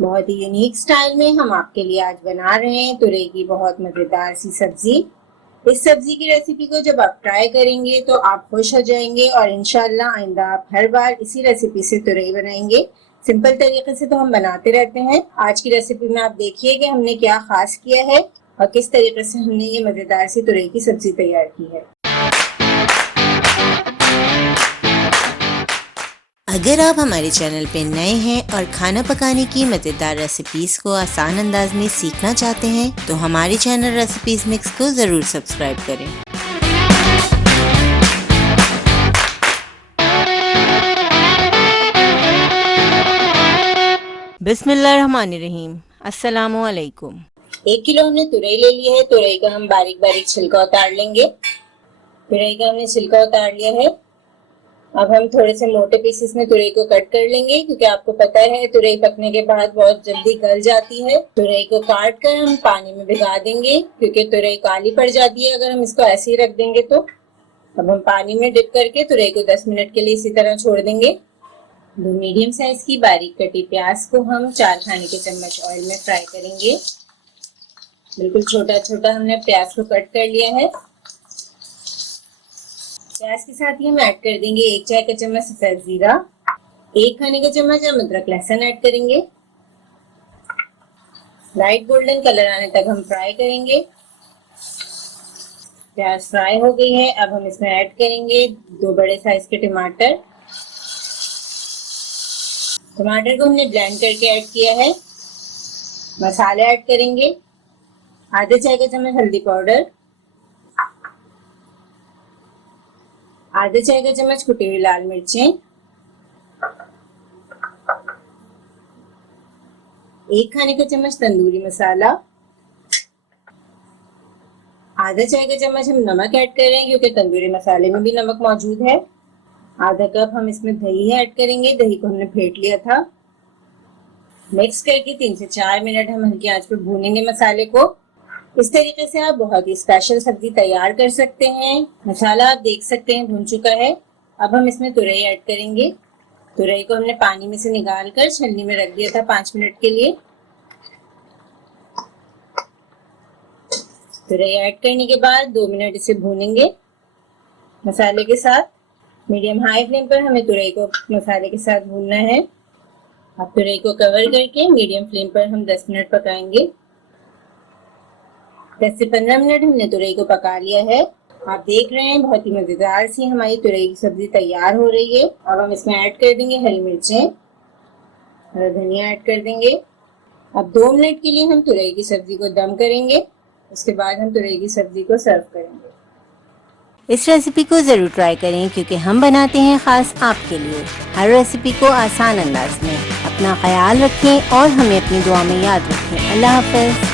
बहुत ही unique style में हम आपके लिए आज बना रहे हैं तुरई की बहुत मजेदार सी सब्जी। इस सब्जी की रेसिपी को जब आप ट्राई करेंगे तो आप खुश हो जाएंगे और इंशाल्लाह आइंदा आप हर बार इसी रेसिपी से तुरई बनाएंगे। सिंपल तरीके से तो हम बनाते रहते हैं। आज की रेसिपी में आप देखिए कि हमने क्या खास किया है और किस तरीके से हमने ये मजेदार सी तुरई की सब्जी तैयार की है। अगर आप हमारे चैनल पे नए हैं और खाना पकाने की मज़ेदार रेसिपीज़ को आसान अंदाज में सीखना चाहते हैं तो हमारे चैनल रेसिपीज़ मिक्स को ज़रूर सब्सक्राइब करें। बिस्मिल्लाहिर्रहमानिर्रहीम। अस्सलामु अलैकुम। 1 किलो हमने तुरई ले ली है। तुरई का हम बारीक बारीक छिलका उतार लेंगे। तुरई का हमने छिलका उतार लिया है। अब हम थोड़े से मोटे पीसेस में तुरई को कट कर लेंगे क्योंकि आपको पता है तुरई पकने के बाद बहुत जल्दी गल जाती है। तुरई को काट कर हम पानी में भिगा देंगे क्योंकि तुरई काली पड़ जाती है अगर हम इसको ऐसे ही रख देंगे तो। अब हम पानी में डिप करके तुरई को 10 मिनट के लिए इसी तरह छोड़ देंगे। 2 मीडियम साइज की बारीक कटी प्याज को हम 4 खाने के चम्मच ऑयल में फ्राई करेंगे। बिल्कुल छोटा छोटा हमने प्याज को कट कर लिया है। प्याज के साथ ही हम ऐड कर देंगे 1 चाय का चम्मच सफेद जीरा, 1 खाने का चम्मच हम अदरक लहसुन ऐड करेंगे। लाइट गोल्डन कलर आने तक हम फ्राई करेंगे। प्याज फ्राई हो गई है। अब हम इसमें ऐड करेंगे 2 बड़े साइज के टमाटर। टमाटर को हमने ब्लेंड करके ऐड किया है। मसाले ऐड करेंगे, आधे चाय का चम्मच हल्दी पाउडर, आधे चाय का चम्मच कुटी हुई लाल मिर्चें, 1 खाने का चम्मच तंदूरी मसाला, आधा चाय का चम्मच हम नमक ऐड कर रहे हैं क्योंकि तंदूरी मसाले में भी नमक मौजूद है। आधा कप हम इसमें दही ऐड करेंगे। दही को हमने फेंट लिया था। मिक्स करके 3 से 4 मिनट हम हल्की आंच पर भूनेंगे मसाले को। इस तरीके से आप बहुत ही स्पेशल सब्जी तैयार कर सकते हैं। मसाला आप देख सकते हैं भुन चुका है। अब हम इसमें तुरई ऐड करेंगे। तुरई को हमने पानी में से निकाल कर छलनी में रख दिया था 5 मिनट के लिए। तुरई ऐड करने के बाद 2 मिनट इसे भूनेंगे मसाले के साथ। मीडियम हाई फ्लेम पर हमें तुरई को मसाले के साथ भूनना है। अब तुरई को कवर करके मीडियम फ्लेम पर हम 10 मिनट पकाएंगे। 10 से 15 मिनट हमने तुरई को पका लिया है। आप देख रहे हैं बहुत ही मजेदार सी हमारी तुरई की सब्जी तैयार हो रही है। अब हम इसमें ऐड कर देंगे हरी मिर्चें, हरा धनिया ऐड कर देंगे। अब 2 मिनट के लिए हम तुरई की सब्जी को दम करेंगे। उसके बाद हम तुरई की सब्जी को सर्व करेंगे। इस रेसिपी को ज़रूर ट्राई करें क्योंकि हम बनाते हैं ख़ास आपके लिए हर रेसिपी को आसान अंदाज में। अपना ख्याल रखें और हमें अपनी दुआ में याद रखें। अल्लाह हाफ़िज़।